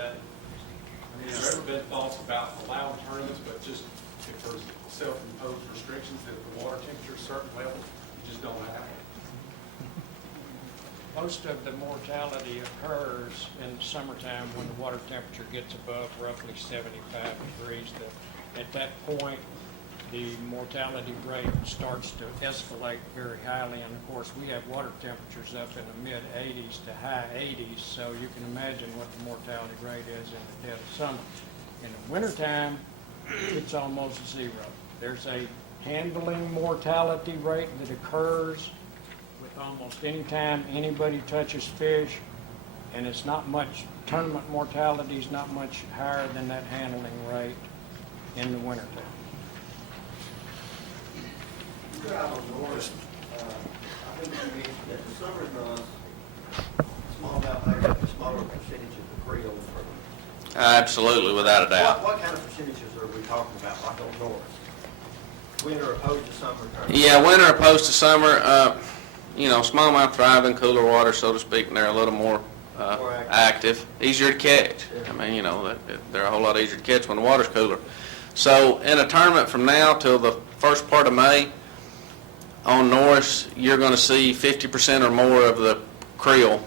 today. I mean, have there ever been thoughts about allowing tournaments, but just if there's self-imposed restrictions that if the water temperature is a certain level, you just don't have it? Most of the mortality occurs in the summertime when the water temperature gets above roughly 75 degrees. At that point, the mortality rate starts to escalate very highly, and of course, we have water temperatures up in the mid-80s to high 80s, so you can imagine what the mortality rate is in the dead of summer. In the wintertime, it's almost zero. There's a handling mortality rate that occurs with almost any time anybody touches fish, and it's not much, tournament mortality is not much higher than that handling rate in the wintertime. You're out on Norris. I think you mentioned that the summer runs, smallmouth makes up a smaller percentage of the creel. Absolutely, without a doubt. What kind of percentages are we talking about, like on Norris? Winter opposed to summer? Yeah, winter opposed to summer. You know, smallmouth thrive in cooler water, so to speak, and they're a little more More active, easier to catch. Yeah. I mean, you know, they're a whole lot easier to catch when the water's cooler. So in a tournament from now till the first part of May, on Norris, you're going to see 50% or more of the creel,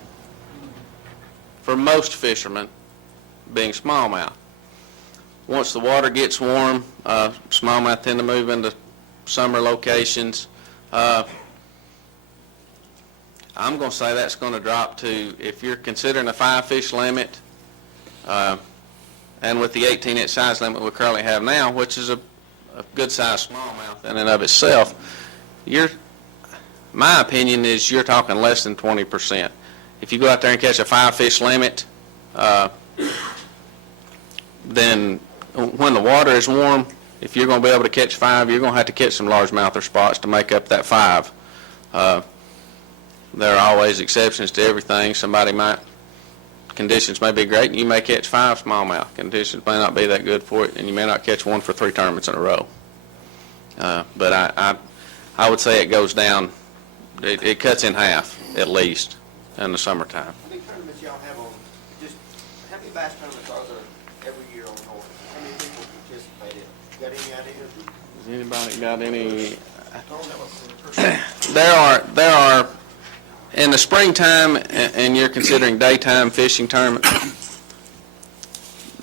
for most fishermen, being smallmouth. Once the water gets warm, smallmouth tend to move into summer locations. I'm going to say that's going to drop to, if you're considering a 5-fish limit, and with the 18-inch size limit we currently have now, which is a good size smallmouth in and of itself, my opinion is you're talking less than 20%. If you go out there and catch a 5-fish limit, then when the water is warm, if you're going to be able to catch 5, you're going to have to catch some largemouth or spots to make up that 5. There are always exceptions to everything. Conditions may be great, and you may catch 5 smallmouth. Conditions may not be that good for it, and you may not catch one for 3 tournaments in a row. But I would say it goes down, it cuts in half, at least, in the summertime. How many tournaments y'all have on, just, how many bass tournaments are there every year on Norris? How many people participate in it? Got any ideas? Anybody got any? I don't know. There are, in the springtime, and you're considering daytime fishing tournaments,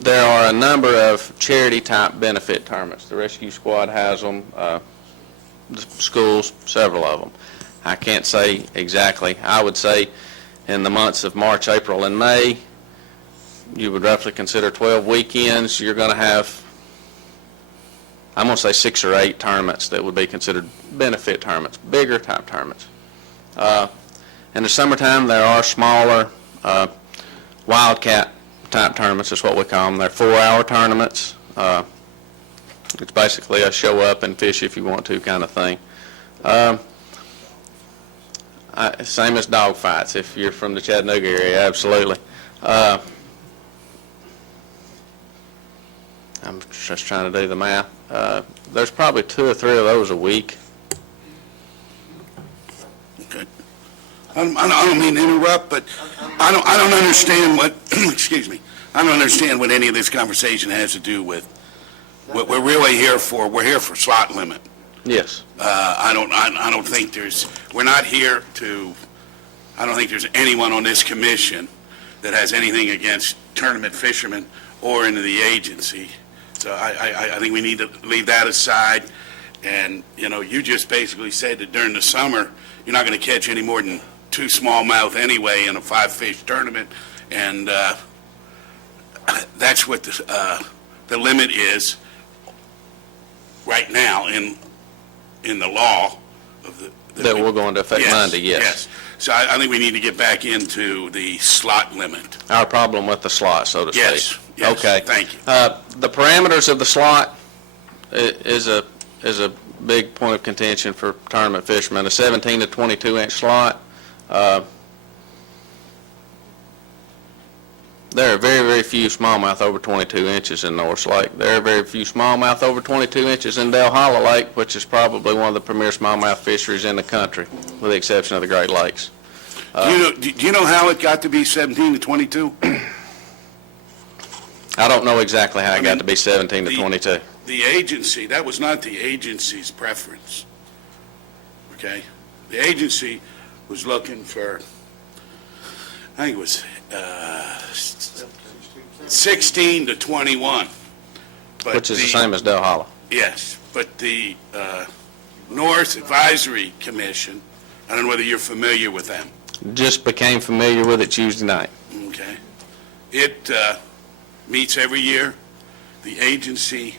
there are a number of charity-type benefit tournaments. The rescue squad has them, the schools, several of them. I can't say exactly. I would say in the months of March, April, and May, you would roughly consider 12 weekends. You're going to have, I'm going to say 6 or 8 tournaments that would be considered benefit tournaments, bigger type tournaments. In the summertime, there are smaller wildcat type tournaments is what we call them. They're 4-hour tournaments. It's basically a show up and fish if you want to kind of thing. Same as dog fights if you're from the Chattanooga area, absolutely. I'm just trying to do the math. There's probably 2 or 3 of those a week. Okay. I don't mean to interrupt, but I don't understand what, excuse me, I don't understand what any of this conversation has to do with what we're really here for. We're here for slot limit. Yes. I don't think we're not here to, I don't think there's anyone on this commission that has anything against tournament fishermen or into the agency. So I think we need to leave that aside. And, you know, you just basically said that during the summer, you're not going to catch any more than 2 smallmouth anyway in a 5-fish tournament. And that's what the limit is right now in the law of That we're going to affect Monday, yes. So I think we need to get back into the slot limit. Our problem with the slot, so to speak. Yes, Okay. thank you. The parameters of the slot is a big point of contention for tournament fishermen. A 17 to 22-inch slot. There are very, very few smallmouth over 22 inches in Norris Lake. There are very few smallmouth over 22 inches in Del Hollow Lake, which is probably one of the premier smallmouth fisheries in the country, with the exception of the Great Lakes. Do you know how it got to be 17 to 22? I don't know exactly how it got to be 17 to the- 22. The agency, that was not the agency's preference, okay? The agency was looking for, I think it was 16 to 21. But Which is the same as Del Hollow. Yes, but the Norris Advisory Commission, I don't know whether you're familiar with them, Just became familiar with it Tuesday night. okay? It meets every year. The agency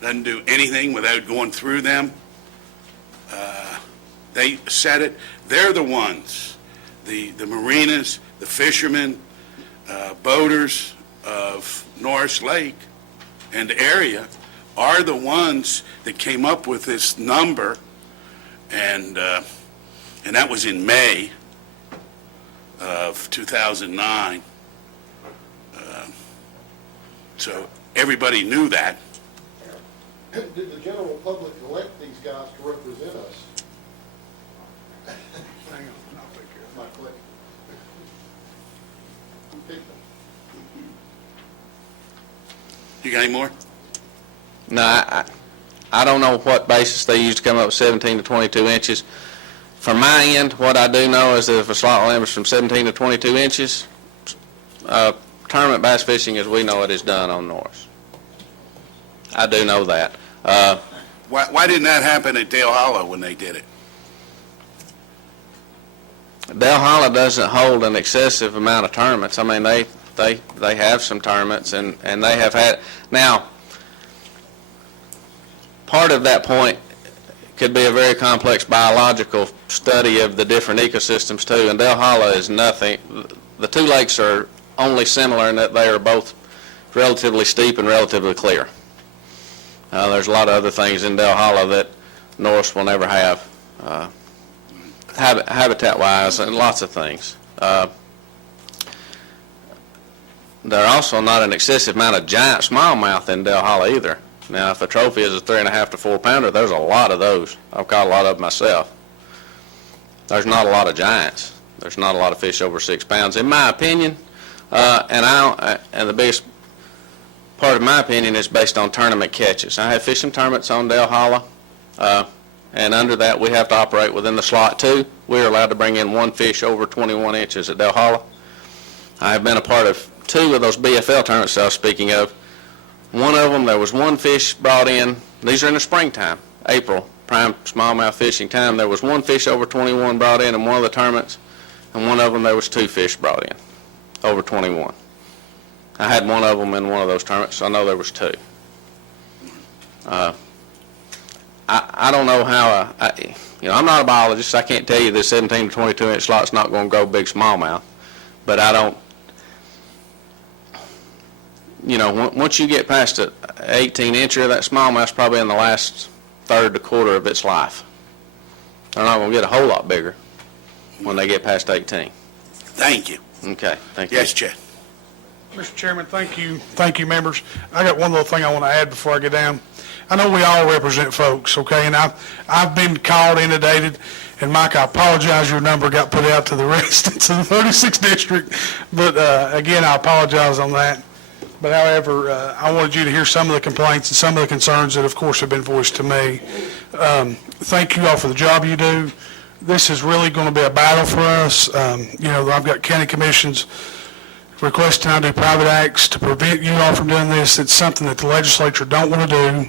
doesn't do anything without going through them. They set it. They're the ones, the marinas, the fishermen, boaters of Norris Lake and area are the ones that came up with this number, and that was in May of 2009. So everybody knew that. Did the general public elect these guys to represent us? Hang on, I'll take care of My click. You got any more? No, I don't know what basis they used to come up with 17 to 22 inches. From my end, what I do know is that if a slot limit is from 17 to 22 inches, tournament bass fishing as we know it is done on Norris. I do know that. Why didn't that happen at Dale Hollow when they did it? Del Hollow doesn't hold an excessive amount of tournaments. I mean, they have some tournaments, and they have had. Now, part of that point could be a very complex biological study of the different ecosystems, too, and Del Hollow is nothing. The two lakes are only similar in that they are both relatively steep and relatively clear. There's a lot of other things in Del Hollow that Norris will never have. Habitat-wise, and lots of things. There are also not an excessive amount of giant smallmouth in Del Hollow either. Now, if a trophy is a 3.5 to 4 pounder, there's a lot of those. I've caught a lot of them myself. There's not a lot of giants. There's not a lot of fish over 6 pounds, in my opinion. And the biggest part of my opinion is based on tournament catches. I have fishing tournaments on Del Hollow. And under that, we have to operate within the slot, too. We're allowed to bring in 1 fish over 21 inches at Del Hollow. I have been a part of 2 of those BFL tournaments I was speaking of. One of them, there was 1 fish brought in. These are in the springtime, April, prime smallmouth fishing time. There was 1 fish over 21 brought in one of the tournaments, and one of them there was 2 fish brought in over 21. I had one of them in one of those tournaments, so I know there was 2. I don't know how, I'm not a biologist. I can't tell you this 17 to 22 inch slot's not going to grow big smallmouth. But I don't, once you get past an 18 incher, that smallmouth's probably in the last third to quarter of its life. They're not going to get a whole lot bigger when they get past 18. Thank you. Okay, thank you. Yes, Chet. Mr. Chairman, thank you. Thank you, members. I got one little thing I want to add before I get down. I know we all represent folks, okay, and I've been called, inundated, and Mike, I apologize your number got put out to the residents of the 36th district, but again, I apologize on that. But however, I wanted you to hear some of the complaints and some of the concerns that, of course, have been voiced to me. Thank you all for the job you do. This is really going to be a battle for us. I've got county commissions requesting I do private acts to prevent you all from doing this. It's something that the legislature don't want to do.